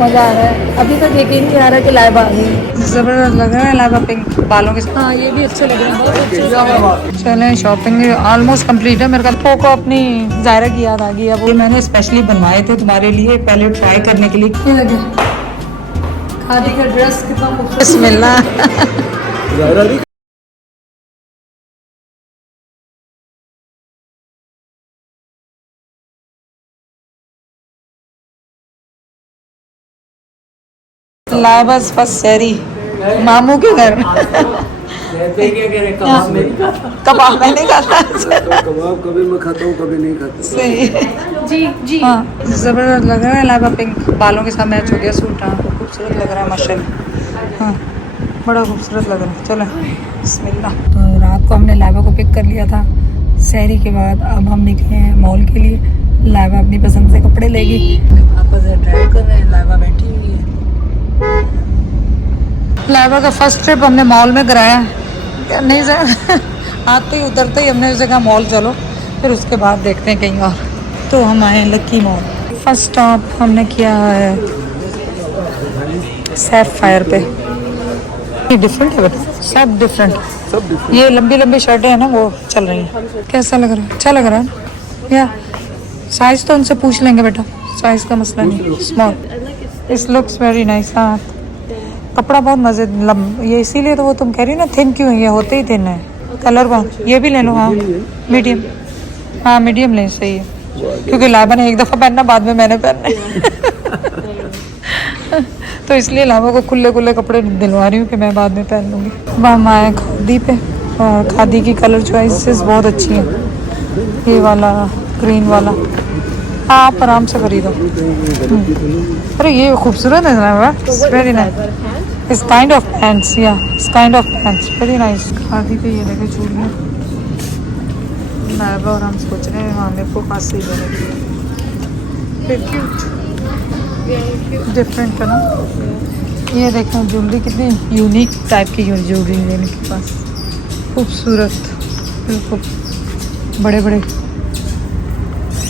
मज़ा आ रहा है। अभी तक यकीन नहीं आ रहा कि लाइबा आ गई। ज़बरदस्त लग रहा है लाइबा पिंक बालों के साथ। हाँ ये भी अच्छे लग रहे हैं, बहुत अच्छे। चलें शॉपिंग ऑलमोस्ट कंप्लीट है। मेरे को अपनी ज़ायरा की याद आ गई। अब ये मैंने स्पेशली बनवाए थे तुम्हारे लिए, पहले ट्राई करने के लिए। ये लगे खादी का ड्रेस कितना खूबसूरत। बिस्मिल्लाह। लाइबा's फर्स्ट शहरी मामू के घर। कबाब मैं नहीं खाता। कबाब कभी मैं खाता हूँ, कभी नहीं खाता। सही जी जी। हाँ ज़बरदस्त लग रहा है लाइबा पिंक बालों के साथ मैच हो गया सूट। हाँ खूबसूरत लग रहा है माशाल्लाह। हाँ बड़ा खूबसूरत लग रहा है। चलो बिस्मिल्लाह। तो रात को हमने लाइबा को पिक कर लिया था शहरी के बाद। अब हम निकले हैं मॉल के लिए। लाइबा अपनी पसंद से कपड़े लेगी। पापा से ड्राइव कर रहे हैं, लाइबा बैठी हुई है। लाइबा का फर्स्ट ट्रिप हमने मॉल में कराया नहीं सर। आते ही उतरते ही हमने उसे कहा मॉल चलो, फिर उसके बाद देखते हैं कहीं और। तो हम आए लकी मॉल। फर्स्ट स्टॉप हमने किया है सैफायर पे। ये डिफरेंट है बेटा, सब डिफरेंट। ये लंबी लंबी शर्टें हैं ना वो चल रही हैं। कैसा लग रहा है? अच्छा लग रहा है या साइज़ तो उनसे पूछ लेंगे बेटा, साइज़ का मसला नहीं। स्मॉल इस लुक्स वेरी नाइस। हाँ कपड़ा बहुत मज़े ये इसीलिए तो वो तुम कह रही हो ना थिन क्यों है, ये होते ही थिन है। कलर कौन? ये भी ले लो। हाँ मीडियम। हाँ मीडियम ले, सही है। क्योंकि लाइबा ने एक दफ़ा पहनना, बाद में मैंने पहनना तो इसलिए लाइबा को खुले खुले कपड़े दिलवा रही हूँ कि मैं बाद में पहन लूँगी। अब हम आए खादी पे और खादी की कलर चॉइसेस बहुत अच्छी हैं। ये वाला ग्रीन वाला हाँ आप आराम से खरीदो। अरे ये खूबसूरत है ना, वेरी नाइस। इस काइंड ऑफ पैंट्स या इस kind of pants very nice. Khadi पे ये देखे चूड़ियाँ लाइबा और हम सोच रहे हैं वहाँ मेरे को पास से ही लेने के लिए। क्यूट डिफरेंट है ना। ये देखें ज्वेलरी कितनी यूनिक टाइप की ज्वेलरी है इनके पास, खूबसूरत बिल्कुल बड़े बड़े।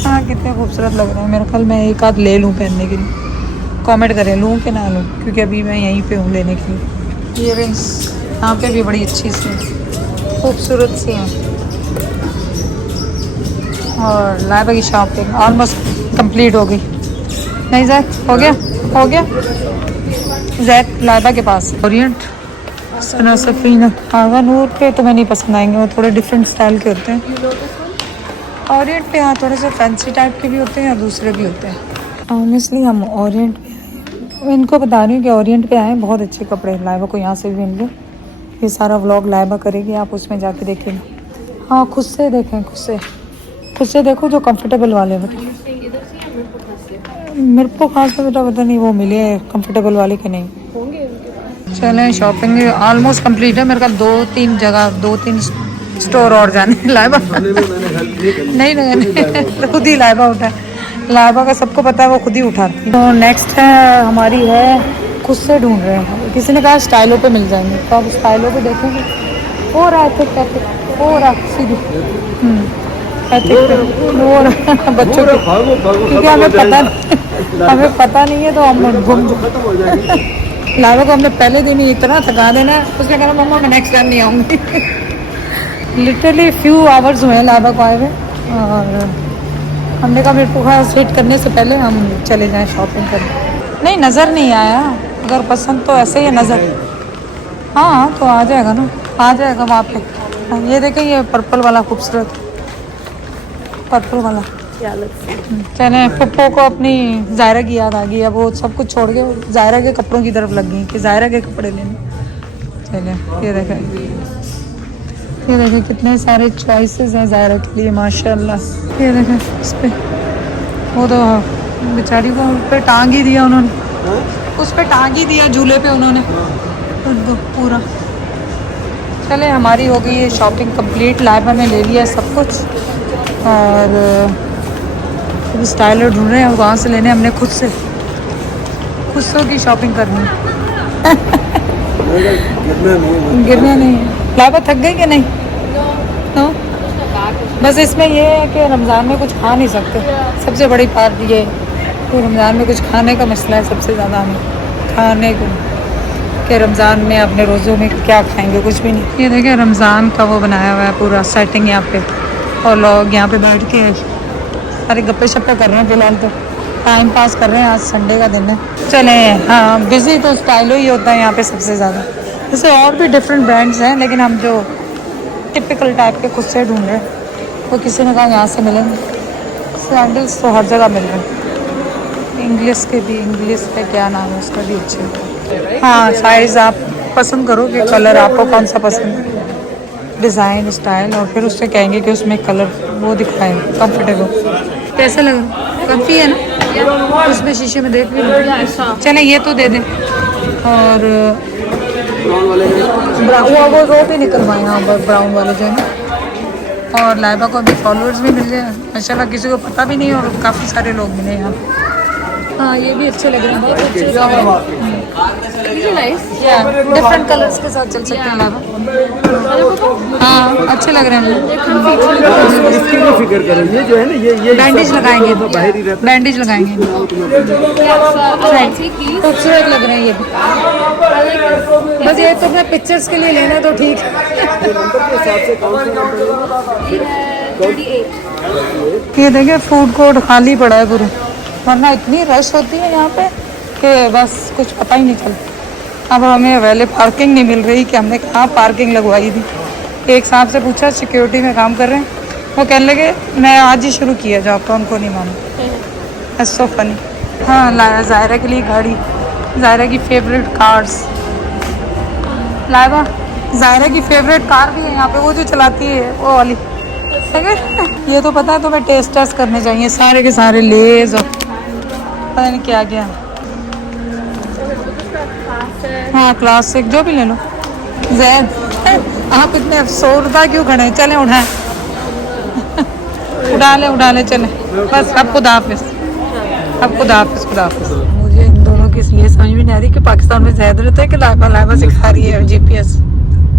हाँ कितने खूबसूरत लग रहे हैं। मेरा ख्याल मैं एक आध ले लूँ पहनने के लिए। कमेंट करें लूँ कि ना लूँ, क्योंकि अभी मैं यहीं पे हूँ लेने के लिए। ईयरिंग्स यहाँ पे भी बड़ी अच्छी सी खूबसूरत सी हैं। और लाइबा की शॉपिंग ऑलमोस्ट कंप्लीट हो गई। नहीं जैक हो गया, हो गया जैक लाइबा के पास। ओरिएंट सना सफीना आगा नूर पे तुम्हें नहीं पसंद आएंगे, वो थोड़े डिफरेंट स्टाइल के होते हैं। ओरिएंट पे हाँ थोड़े से फैंसी टाइप के भी होते हैं और दूसरे भी होते हैं। ऑनेस्टली हम ओरिएंट पे आए, इनको बता रही हूँ कि ओरिएंट पे आए, बहुत अच्छे कपड़े लाइबा को यहाँ से भी मिल गए। ये सारा व्लॉग लाइबा करेगी, आप उसमें जाके देखेंगे। हाँ खुद से देखें, खुद से देखो जो कंफर्टेबल वाले बेटा। मेरे को खास तो बेटा पता नहीं वो मिले कंफर्टेबल वाले के नहीं। चलें शॉपिंग ऑलमोस्ट कंप्लीट है। मेरे का दो तीन स्टोर और जाने। लाइबा नहीं खुद ही लाइबा उठा। लाइबा का सबको पता है, वो खुद ही उठाती है। तो नेक्स्ट है हमारी है खुद से ढूंढ रहे हैं। किसी ने कहा स्टाइलों पे मिल जाएंगे, तो आप स्टाइलों पे देखेंगे। हो रहा है कहते हो रहा सीधी बच्चों की, क्योंकि हमें पता नहीं है तो हम घूम। लाइबा को हमने पहले दिन ही इतना थका देना है, उसने कहा मम्मा मैं नेक्स्ट टाइम नहीं आऊँगी। लिटरली फ्यू आवर्स हुए हैं लाइबा को आए हुए और हमने कहा मेरे को स्वीट करने से पहले हम चले जाएं शॉपिंग करने। नहीं नज़र नहीं आया, अगर पसंद तो ऐसे ही नज़र। हाँ तो आ जाएगा ना, आ जाएगा वहाँ पे। ये देखें ये पर्पल वाला खूबसूरत पर्पल वाला। चले पप्पो को अपनी ज़ायरा की याद आ गई। अब वो सब कुछ छोड़ के ज़ायरा के कपड़ों की तरफ लग गई कि ज़ायरा के कपड़े लेने। चले ये देखें कितने सारे चॉइसेस हैं ज़ायरा के लिए माशाल्लाह। ये देखें इस पे वो तो बेचारी को उस पर टांग ही दिया उन्होंने, उस पर टांग ही दिया झूले पे उन्होंने पूरा। चले हमारी हो गई है शॉपिंग कंप्लीट। लाइबा ने ले लिया सब कुछ और स्टाइलर ढूंढ रहे हैं, वहाँ से लेने हमने खुद से की शॉपिंग करनी है। गिरना नहीं है। लाइबा थक गई कि नहीं? नो बस इसमें ये है कि रमज़ान में कुछ खा नहीं सकते, सबसे बड़ी बात ये तो रमज़ान में कुछ खाने का मसला है सबसे ज़्यादा हमें, खाने को, कि रमज़ान में अपने रोज़ों में क्या खाएंगे, कुछ भी नहीं। ये देखिए रमज़ान का वो बनाया हुआ है पूरा सेटिंग यहाँ पे, और लोग यहाँ पे बैठ के सारे गप्पे शप्पे कर रहे हैं। फिलहाल तो टाइम पास कर रहे हैं, आज संडे का दिन है। चले हाँ, बिज़ी तो स्टाइलो ही होता है यहाँ पे सबसे ज़्यादा। जैसे और भी डिफरेंट ब्रांड्स हैं, लेकिन हम जो टिपिकल टाइप के खुद से ढूंढ रहे हैं, वो किसी ने कहा यहाँ से मिलेंगे। सैंडल्स तो हर जगह मिल रहे हैं, इंग्लिश के भी, इंग्लिश का क्या नाम है उसका भी अच्छे। हाँ, साइज़ आप पसंद करो कि कलर आपको कौन सा पसंद है, डिज़ाइन स्टाइल, और फिर उससे कहेंगे कि उसमें कलर वो दिखाए कंफर्टेबल। कैसा लगा? काफ़ी है ना, उसमें शीशे में देख भी लो। चले ये तो दे दें, और वो भी निकलवाए यहाँ पर ब्राउन वाले जो है ना। और लाइबा को अभी फॉलोअर्स भी मिल गए माशाल्लाह, किसी को पता भी नहीं, और काफ़ी सारे लोग मिले यहाँ। हाँ, ये भी अच्छे लग रहे हैं, बहुत अच्छे लग रहे हैं। डिफरेंट कलर्स के साथ चल सकते हैं लाइबा। हाँ, अच्छे लग रहे हैं। फिक्र करें, ये जो है ना, ये बैंडेज लगाएंगे, बाहरी रहता बैंडेज लगाएंगे। खूबसूरत लग रहे हैं ये भी। बस ये तो मैं पिक्चर्स के लिए लेना तो ठीक है। ये देखिए फूड कोर्ट खाली पड़ा है पूरा, वरना इतनी रश होती है यहाँ पे कि बस कुछ पता ही नहीं चलता। अब हमें पहले पार्किंग नहीं मिल रही कि हमने कहाँ पार्किंग लगवाई थी। एक साहब से पूछा, सिक्योरिटी में काम कर रहे हैं, वो कहने लगे मैं आज ही शुरू किया जॉब, तो उनको नहीं मालूम। So funny. हाँ, लाया ज़ायरा के लिए गाड़ी, ज़ायरा की फेवरेट कार्स। लाइबा ज़ायरा की फेवरेट कार भी है यहाँ पे, वो जो चलाती है वो वाली। ये तो पता है तुम्हें, टेस्ट करने चाहिए सारे के सारे लेज और पता नहीं क्या क्या। हाँ, क्लासिक जो भी ले लो। जैद आप इतने अफसोरदा क्यों खड़े हैं? चलें उठाएं उड़ा ले चलें बस। अब खुदा हाफिज़, अब खुदा हाफिज़, खुदा हाफिज़। मुझे इन दोनों की ये समझ में नहीं आ रही कि पाकिस्तान में जैद रहता है कि लाइबा सिखा रही है GPS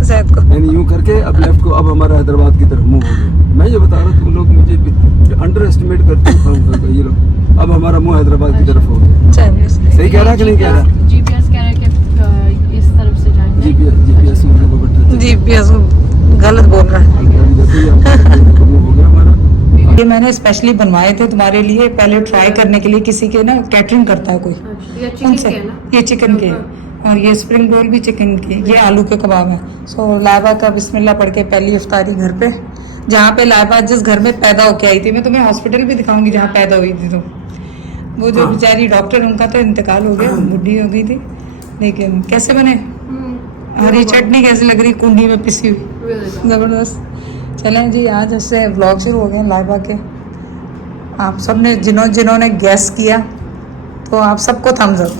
जैद को। यानी यूँ करके अब लेफ्ट को, अब हमारा हैदराबाद की तरफ मुँह हो गया। मैं ये बता रहा हूँ, तुम लोग मुझे अंडर एस्टिमेट करते हो। ये लोग अब हमारा मुँह हैदराबाद की तरफ हो गया। सही कह रहा कि नहीं कह रहा? GPS कह रहा है कि इस तरफ से जाएंगे। GPS गलत बोल रहा है। ये मैंने स्पेशली बनवाए थे तुम्हारे लिए, पहले ट्राई करने के लिए। किसी के ना कैटरिंग करता है कोई, उनसे। ये चिकन के, और ये स्प्रिंग रोल भी चिकन के, ये आलू के कबाब है। सो लाइबा का बिस्मिल्लाह पढ़ के पहली इफ्तारी घर पे, जहाँ पे लाइबा जिस घर में पैदा होके आई थी। मैं तुम्हें हॉस्पिटल भी दिखाऊंगी जहाँ पैदा हुई थी। तो वो जो बेचारी डॉक्टर, उनका तो इंतकाल हो गया, बुढ़ी हो गई थी। लेकिन कैसे बने, हरी चटनी कैसी लग रही, कुंडी में पिसी हुई, ज़बरदस्त। चलें जी, आज ऐसे व्लॉग शुरू हो गए लाइबा के। आप सब ने जिन्होंने गैस किया, तो आप सबको थम्स अप।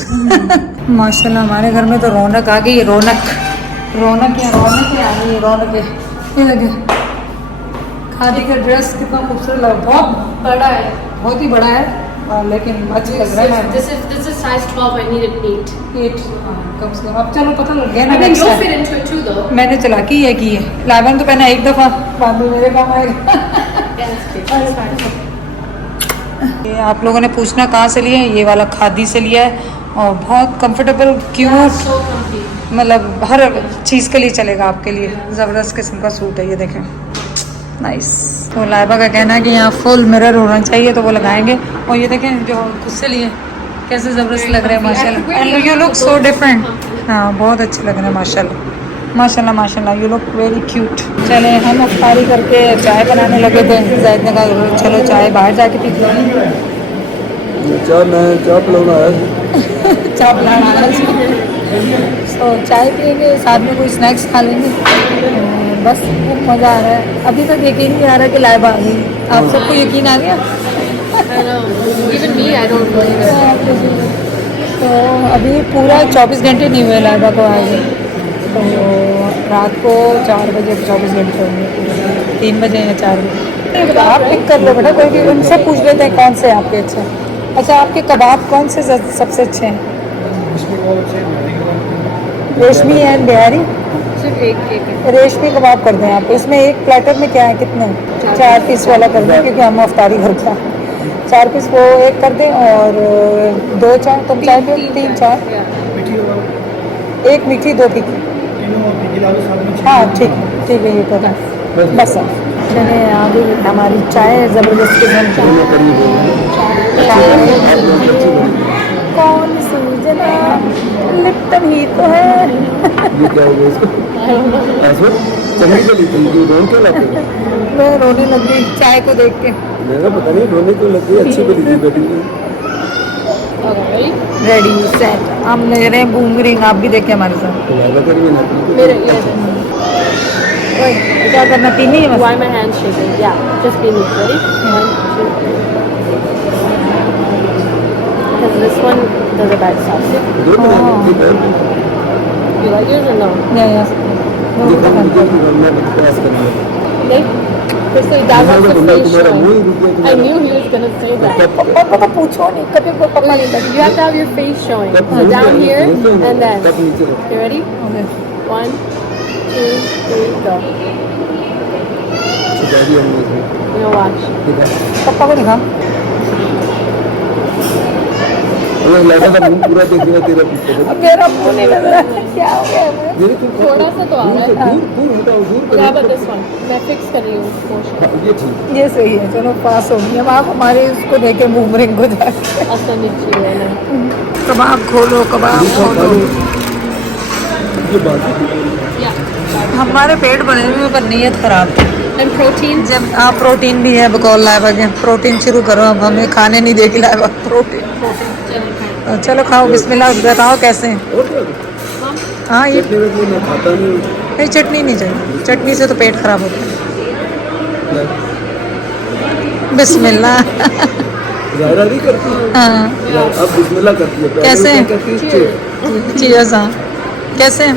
माशाल्लाह हमारे घर में तो रौनक आ गई, रौनक आ गई है, रौनक है। ये देखिए खादी का ड्रेस कितना खूबसूरत लग, बहुत बड़ा है, बहुत ही बड़ा है, लेकिन अच्छा लग रहा है। This is size 12. I need it 8. 8 कम से कम। अब चलो पता लग गया ना। I mean, you'll fit into it too, though. मैंने चला की है की है, लाइबा ने तो पहना एक दफ़ा, बाद में मेरे काम आएगा। Yeah, that's cute. That's fine. ये आप लोगों ने पूछना कहाँ से लिया है, ये वाला खादी से लिया है, और बहुत कंफर्टेबल, क्यूट, So comfy. मतलब हर चीज़ के लिए चलेगा आपके लिए। ज़बरदस्त किस्म का सूट है ये, देखें, नाइस। तो लाइबा का कहना है कि यहाँ फुल मिरर होना चाहिए, तो वो लगाएंगे। और ये देखें जो खुद से लिए कैसे ज़बरदस्त लग रहे हैं माशाल्लाह। And you look so different. हाँ, बहुत अच्छे लग रहे हैं माशाल्लाह। You look very cute. चले, हम अफ्तारी करके चाय बनाने लगे थे। ज़ैद ने कहा चलो चाय बाहर जाके पी लो। चाय पिलाना है। चाय पिलाना है। तो चाय पियेंगे, साथ में कोई स्नैक्स खा लेंगे, बस खूब मज़ा आ रहा है। अभी तक यकीन नहीं आ रहा कि लाइबा आ गई। आप सबको यकीन आ गया? I know. Even me, I don't believe it. तो अभी पूरा 24 घंटे नहीं हुए लाइबा को आए, तो रात को 4 बजे 24 घंटे होंगे, 3 बजे या 4 बजे। आप पिक कर लो बेटा, कोई भी उनसे पूछ लेते हैं कौन से आपके अच्छे। अच्छा, आपके कबाब कौन से सबसे अच्छे हैं? रेशमी एंड बिहारी। सिर्फ एक रेशमी कबाब कर दें आप। इसमें एक प्लेटर में क्या है, कितने? 4 पीस वाला कर दें, क्योंकि हम अफ्तारी घर का 4 पीस वो एक कर दें और 2 चाय, तुम चाय पियो, 3 चाय, एक मीठी 2 फीकी। हाँ ठीक है ये कर रहा है बस। चले आ गई हमारी चाय ज़बरदस्ती बन कौन सी जना लिप्टन ही तो है। ये क्या हो गया इसको? ऐसे चंगी चली तुम क्यों रोन क्यों लगे? मैं रोने लगी चाय को देख के। मेरा पता नहीं रोने क्यों लगी, अच्छी बनी थी बेटी की। रेडी सेट हम ले रहे हैं बूमरिंग, आप भी देखें हमारे साथ। लगा करिए ना मेरे ये ओए क्या करना, पीनी है बस। why my hand shaking? Yeah, just be me. Ready? 1, 2, 3. Because this one does a bad sauce. दो हाँ। You like yours or no? Yes मैं प्रयास करूंगा। Like, so that was the face तुम्हारा मुंह showing. ही रुक गया I तुम्हारा। knew he was gonna say that. पापा को पूछो नहीं, कभी को पता नहीं लगी। You have to have your face showing. तब So नीचे down रखो, here नीचे रखो, and then. तब नीचे रखो। You ready? Okay 1, 2, 3, go. Daddy हम लोग हैं। You know, watch. ठीक है। पापा को दिखा। अगर लगा था मुंह पूरा देखेगा तेरा पीछे। अब मेरा मुंह नहीं लग रहा है, क्या हो गया मुझे? मेरे तुम थोड़ा सा तो आ रहा है। दूर हटाओ, दूर What about करो। this one? मैं fix कर रही हूँ motion. ये ठीक। ये सही है, चलो पास हो गई। अब आप हमारे उसको देखे बूमरिंग को जाके। I'll send it to you right now. कबाब खोलो, कबाब खोलो। ये बात है। Yeah. हमारे पेट बने हुए पर नीयत खराब। And protein. जब आप प्रोटीन भी है बकौल लाइबा के, प्रोटीन शुरू करो। अब हमें खाने नहीं देगी लाइबा प्रोटीन। चलो खाओ, बिस्मिल्लाह। बताओ कैसे हैं? और क्या? हाँ ये चटनी वटनी मैं खाता नहीं हूँ। नहीं, चटनी नहीं चाहिए, चटनी से तो पेट खराब होता है। बिस्मिल्लाह। ज़्यादा नहीं करती। हाँ अब बिस्मिल्लाह करती है। पहले कैसे? क्या करती है? चीज़ हाँ कैसे हैं?